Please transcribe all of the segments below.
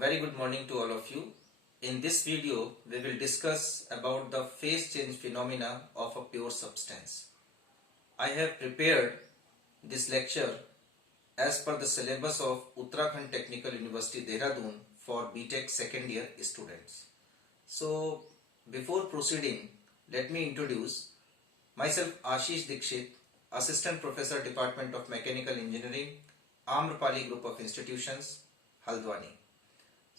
very good morning to all of you. In this video, we will discuss about the phase change phenomena of a pure substance. I have prepared this lecture as per the syllabus of Uttarakhand Technical University Dehradun for BTech second year students. So, before proceeding, let me introduce myself Ashish Dikshit, Assistant Professor Department of Mechanical Engineering, Amrapali Group of Institutions, Haldwani.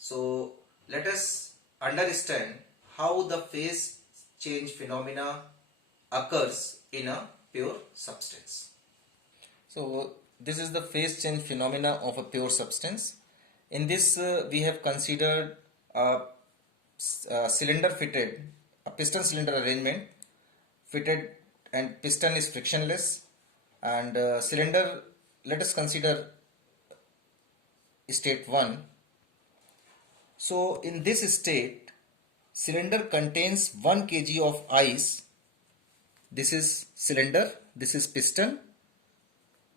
So let us understand how the phase change phenomena occurs in a pure substance. So this is the phase change phenomena of a pure substance. In this we have considered a cylinder fitted, a piston cylinder arrangement fitted, and piston is frictionless, and cylinder, let us consider state 1. So in this state, cylinder contains 1 kg of ice. This is cylinder, this is piston,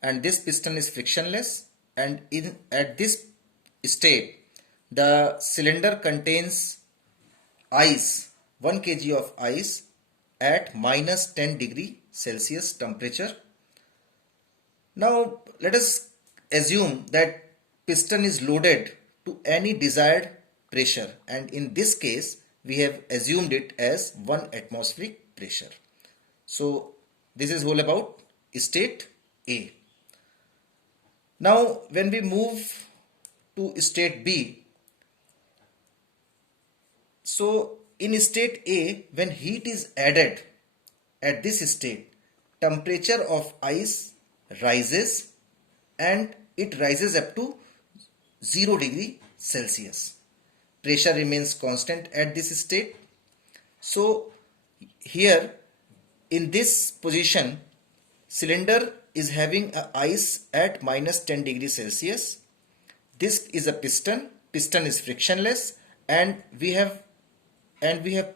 and this piston is frictionless, and at this state the cylinder contains ice, 1 kg of ice at minus 10 degree Celsius temperature. Now let us assume that piston is loaded to any desired pressure, and in this case we have assumed it as 1 atmospheric pressure. So this is all about state A. Now when we move to state B, so in state A, when heat is added at this state, temperature of ice rises and it rises up to 0 degree Celsius. Pressure remains constant at this state. So here in this position, cylinder is having a ice at minus 10 degrees Celsius. This is a piston. Piston is frictionless, and we have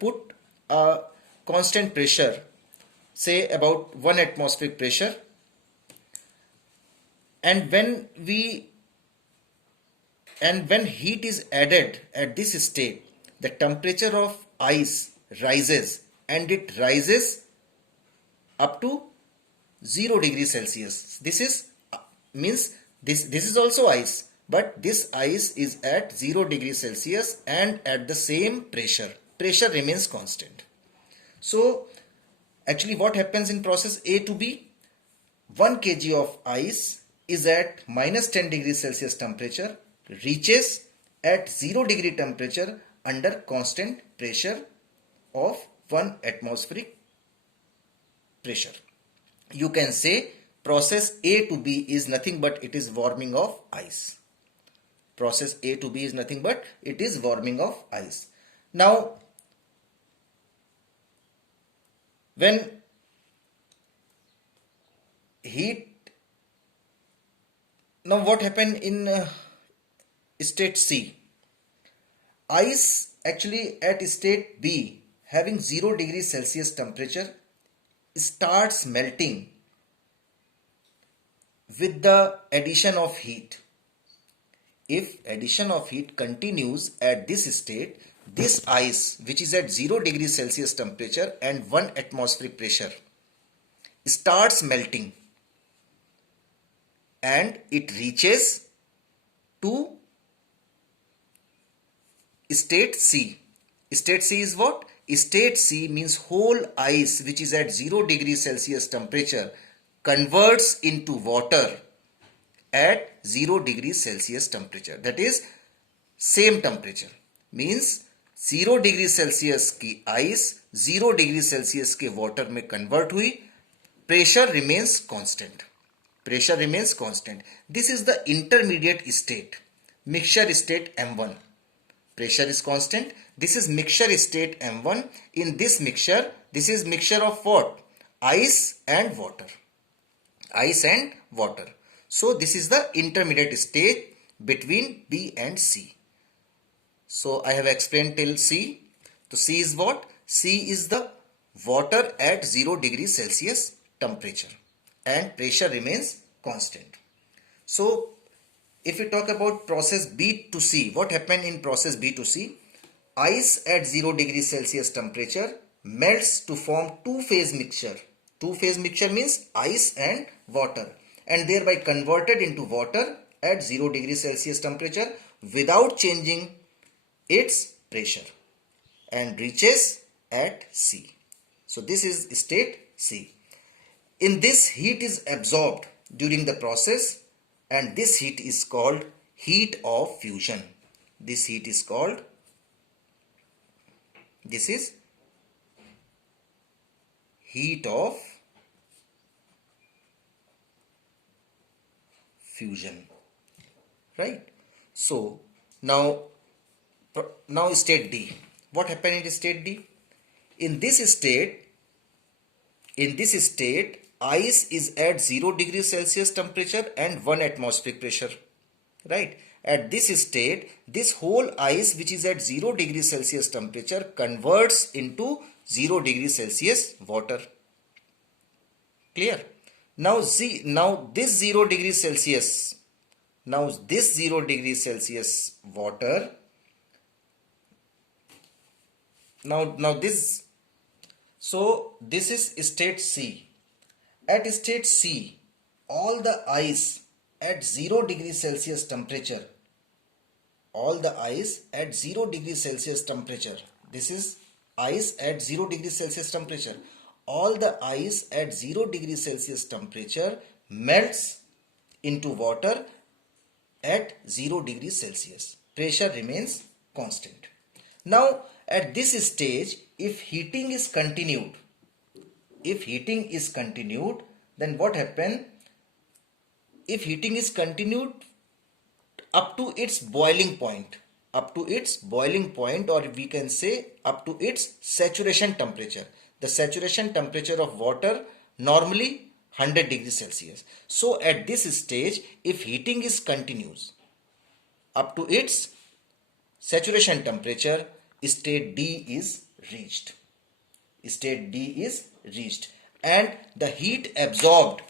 put a constant pressure, say about 1 atmospheric pressure. And when heat is added at this state, the temperature of ice rises, and it rises up to 0 degrees Celsius. This is this is also ice, but this ice is at 0 degrees Celsius and at the same pressure. Pressure remains constant. So actually what happens in process A to B? 1 kg of ice is at minus 10 degrees Celsius temperature, reaches at 0 degree temperature under constant pressure of 1 atmospheric pressure. You can say process A to B is nothing but it is warming of ice. Process A to B is nothing but it is warming of ice. Now when now what happened in state C? Ice actually at state B, having 0 degrees Celsius temperature, starts melting with the addition of heat. If addition of heat continues at this state, this ice, which is at 0 degrees Celsius temperature and 1 atmospheric pressure, starts melting, and it reaches to state C. State C is what? State C means whole ice which is at 0 degrees Celsius temperature converts into water at 0 degrees Celsius temperature. That is same temperature. Means 0 degree Celsius की ice 0 degree Celsius के water में convert हुई. Pressure remains constant. Pressure remains constant. This is the intermediate state, mixture state M1. Pressure is constant. This is mixture state M1. In this mixture, this is mixture of what? Ice and water. Ice and water. So this is the intermediate state between B and C. So I have explained till C. So C is what? C is the water at 0 degrees Celsius temperature and pressure remains constant. So if we talk about process B to C, what happened in process B to C? Ice at 0 degrees Celsius temperature melts to form two-phase mixture. Two-phase mixture means ice and water, and thereby converted into water at 0 degrees Celsius temperature without changing its pressure, and reaches at C. So this is state C. In this, heat is absorbed during the process, and this heat is called heat of fusion. This heat is called, this is heat of fusion, right? So now state D. What happened in state D? In this state, ice is at 0 degrees Celsius temperature and 1 atmospheric pressure, right? At this state, this whole ice which is at 0 degrees Celsius temperature converts into 0 degrees Celsius water. Clear? Now this 0 degrees Celsius, water, so this is state C. At state C, all the ice at 0 degrees Celsius temperature, this is ice at 0 degrees Celsius temperature. All the ice at 0 degrees Celsius temperature melts into water at 0 degrees Celsius. Pressure remains constant. Now at this stage, if heating is continued, then what happen? If heating is continued up to its boiling point, or we can say up to its saturation temperature. The saturation temperature of water normally 100 degrees Celsius. So at this stage, if heating is continuous up to its saturation temperature, state D is reached. And the heat absorbed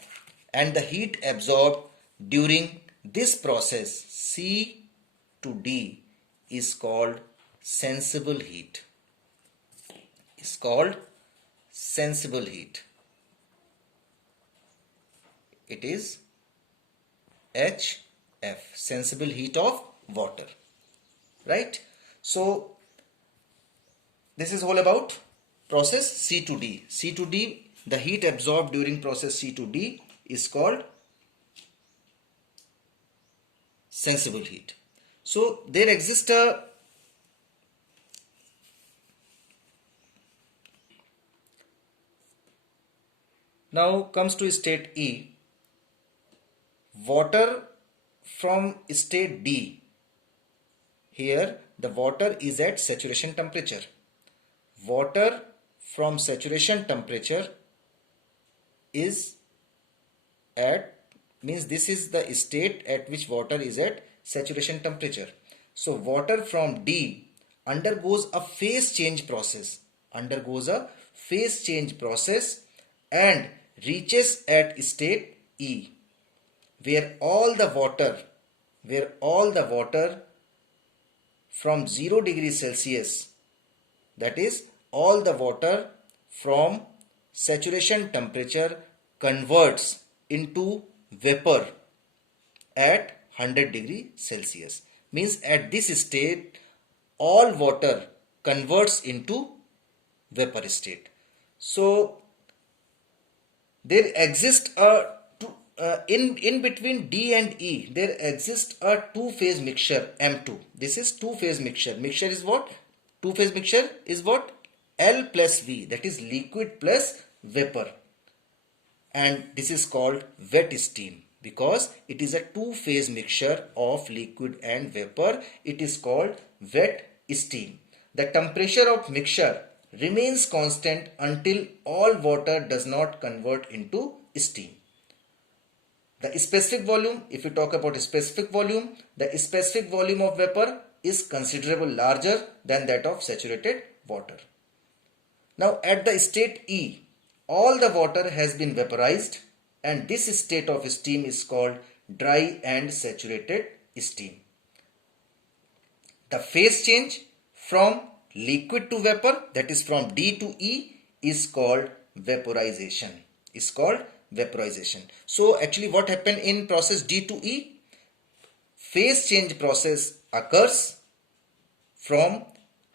during this process C to D is called sensible heat. It is HF, sensible heat of water, right? So this is all about process C to D. The heat absorbed during process C to D is called sensible heat. So there exists a now comes to state E. Water from state D. Here the water is at saturation temperature. Water from saturation temperature is at, means this is the state at which water is at saturation temperature. So water from D undergoes a phase change process, and reaches at state E, where all the water from 0 degrees Celsius, that is all the water from saturation temperature, converts into vapor at 100 degrees Celsius. Means at this state all water converts into vapor state. So there exists a in between D and E, there exists a two-phase mixture M2. This is two-phase mixture. Two-phase mixture is what? L plus V, that is liquid plus vapor. And this is called wet steam because it is a two-phase mixture of liquid and vapor. It is called wet steam. The temperature of mixture remains constant until all water does not convert into steam. The specific volume, if you talk about specific volume, the specific volume of vapor is considerably larger than that of saturated water. Now at the state E, all the water has been vaporized, and this state of steam is called dry and saturated steam. The phase change from liquid to vapor, that is from D to E, is called vaporization. Is called vaporization. So actually what happened in process D to E? Phase change process occurs from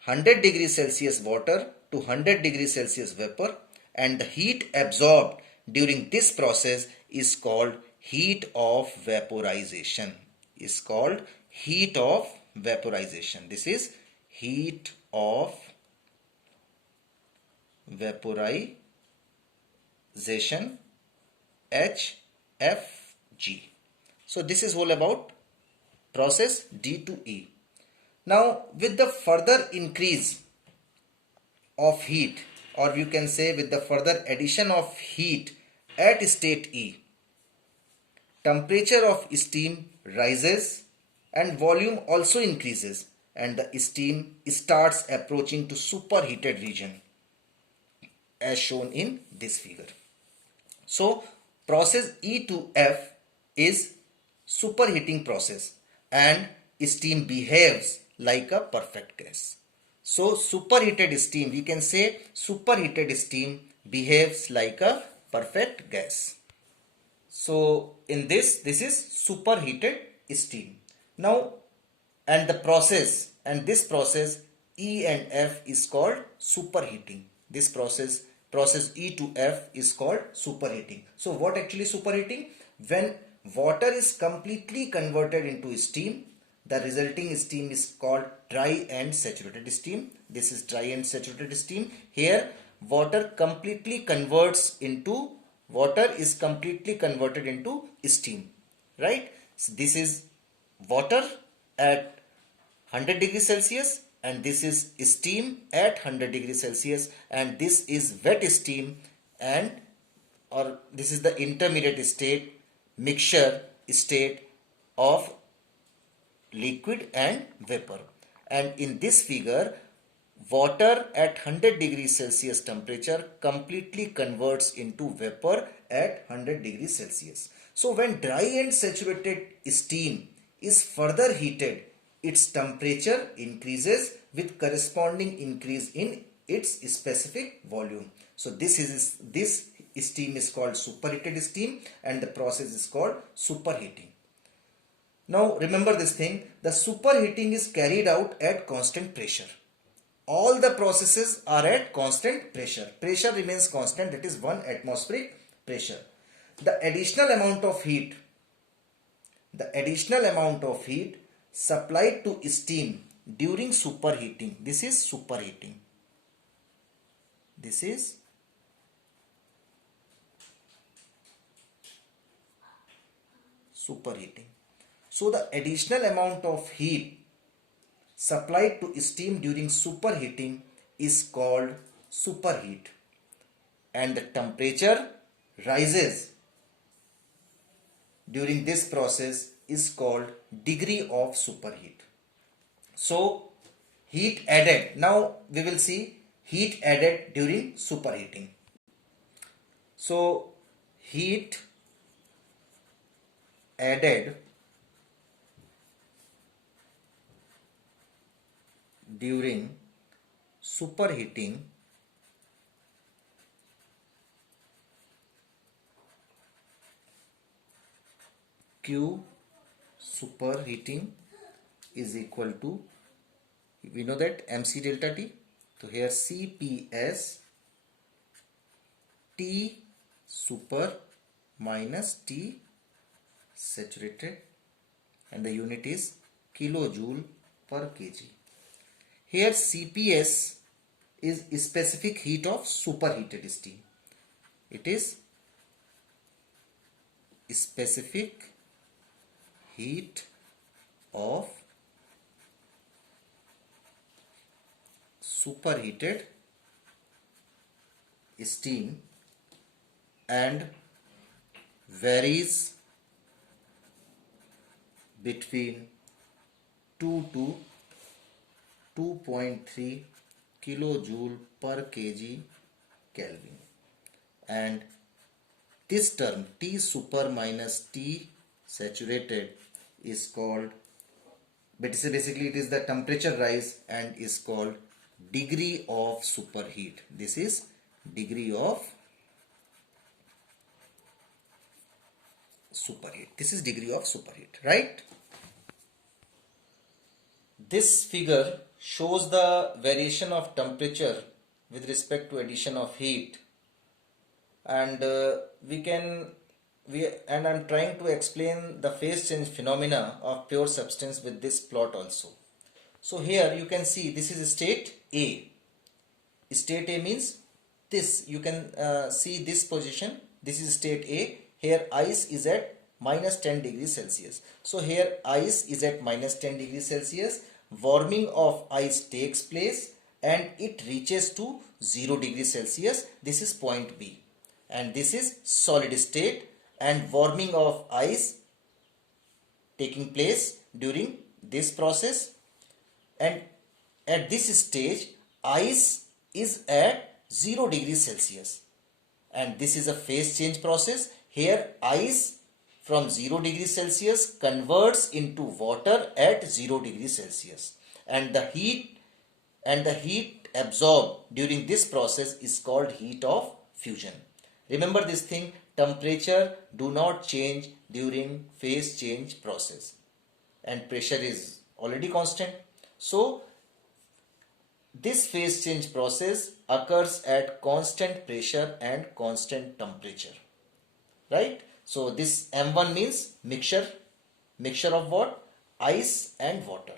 100 degrees Celsius water to 100 degrees Celsius vapor, and the heat absorbed during this process is called heat of vaporization. Is called heat of vaporization. This is heat of vaporization, HFG. So this is all about process D to E. Now with the further increase of heat, or you can say with the further addition of heat at state E, temperature of steam rises and volume also increases, and the steam starts approaching to superheated region as shown in this figure. So process E to F is superheating process, and steam behaves like a perfect gas. So superheated steam, we can say superheated steam behaves like a perfect gas. So in this is superheated steam. Now and this process E and F is called superheating. This process E to F is called superheating. So what actually superheating? When water is completely converted into steam, the resulting steam is called dry and saturated steam. This is dry and saturated steam. Here water is completely converted into steam, right? So this is water at 100 degrees Celsius, and this is steam at 100 degrees Celsius, and this is wet steam, and or this is the intermediate state, mixture state of liquid and vapor. And in this figure, water at 100 degrees Celsius temperature completely converts into vapor at 100 degrees Celsius. So when dry and saturated steam is further heated, its temperature increases with corresponding increase in its specific volume. So this steam is called superheated steam, and the process is called superheating. Now remember this thing, the superheating is carried out at constant pressure. All the processes are at constant pressure. Pressure remains constant, that is 1 atmospheric pressure. The additional amount of heat supplied to steam during superheating, this is superheating. This is superheating. So the additional amount of heat supplied to steam during superheating is called superheat, and the temperature rises during this process is called degree of superheat. So heat added, now we will see heat added during superheating. So heat added during superheating Q superheating is equal to, we know that MC delta T, so here CPS T super minus T saturated, and the unit is kilojoule per kg. Here CPS is specific heat of superheated steam. It is specific heat of superheated steam and varies between 2 to 2.3 kilojoule per kg Kelvin, and this term T super minus T saturated is called Basically it is the temperature rise and is called degree of superheat. This is degree of superheat. This is degree of superheat, right? This figure shows the variation of temperature with respect to addition of heat, and I'm trying to explain the phase change phenomena of pure substance with this plot also. So here you can see this is state A. State A means this, you can see this position, this is state A. Here ice is at minus 10 degrees Celsius. So here ice is at minus 10 degrees Celsius. Warming of ice takes place and it reaches to 0 degrees Celsius. This is point B. And this is solid state, and warming of ice taking place during this process, and at this stage ice is at 0 degrees Celsius, and this is a phase change process. Here ice from 0 degrees Celsius converts into water at 0 degrees Celsius, and the heat absorbed during this process is called heat of fusion. Remember this thing, temperature do not change during phase change process, and pressure is already constant. So this phase change process occurs at constant pressure and constant temperature, right? So this M1 means mixture of what? Ice and water.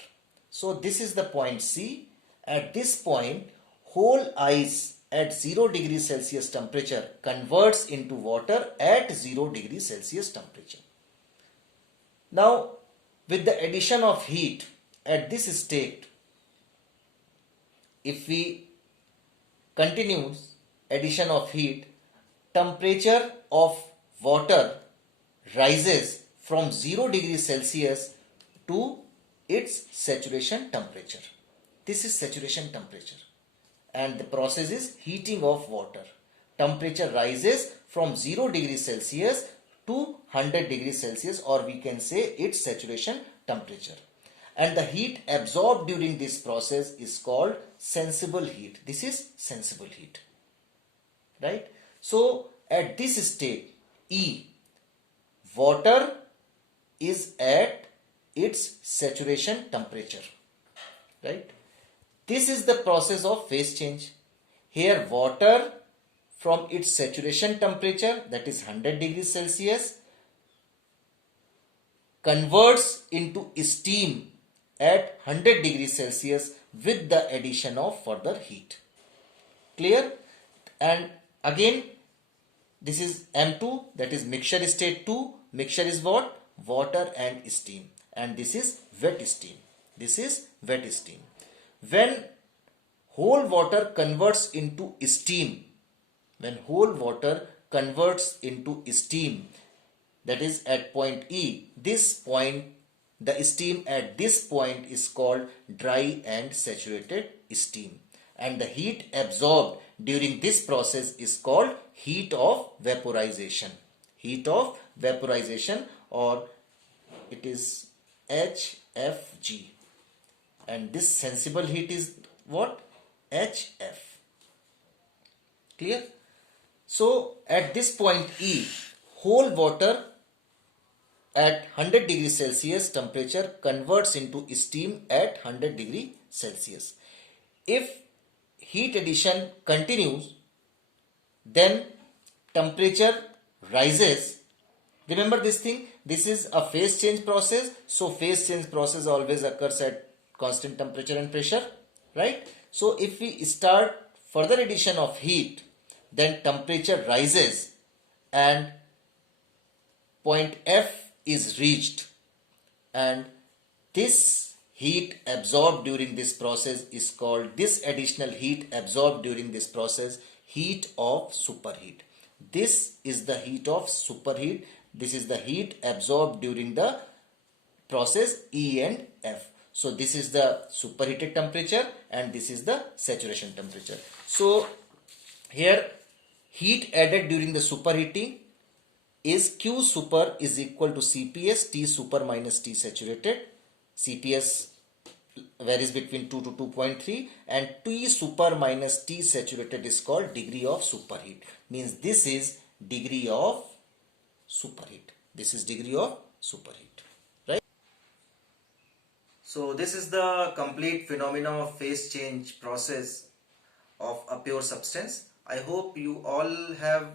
So this is the point C. At this point, whole ice at 0 degrees Celsius temperature converts into water at 0 degrees Celsius temperature. Now, with the addition of heat at this state, if we continue addition of heat, temperature of water rises from 0 degrees Celsius to its saturation temperature. This is saturation temperature, and the process is heating of water. Temperature rises from 0 degrees Celsius to 100 degrees Celsius, or we can say its saturation temperature. And the heat absorbed during this process is called sensible heat. This is sensible heat, right? So at this state E, water is at its saturation temperature, right? This is the process of phase change. Here water from its saturation temperature, that is 100 degrees Celsius, converts into steam at 100 degrees Celsius with the addition of further heat. Clear? And again, this is M2, that is mixture state 2. Mixture is what? Water and steam. And this is wet steam. This is wet steam. When whole water converts into steam, that is at point E, this point, the steam at this point is called dry and saturated steam, and the heat absorbed during this process is called heat of vaporization. Heat of vaporization, or it is HFG, and this sensible heat is what? HF. Clear? So at this point E, whole water at 100 degrees Celsius temperature converts into steam at 100 degrees Celsius. If heat addition continues, then temperature rises. Remember this thing, this is a phase change process. So phase change process always occurs at constant temperature and pressure, right? So if we start further addition of heat, then temperature rises and point F is reached, and this heat absorbed during this process is called, this additional heat absorbed during this process, heat of superheat. This is the heat of superheat. This is the heat absorbed during the process E and F. So this is the superheated temperature and this is the saturation temperature. So here heat added during the superheating is Q super is equal to CPS, T super minus T saturated. CPS varies between 2 to 2.3, and T super minus T saturated is called degree of superheat. Means this is degree of superheat. This is degree of superheat. Right? So this is the complete phenomena of phase change process of a pure substance. I hope you all have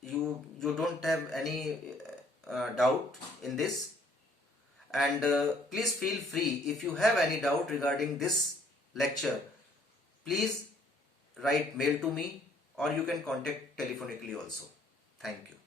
you don't have any doubt in this, and please feel free if you have any doubt regarding this lecture. Please write mail to me, or you can contact telephonically also. Thank you.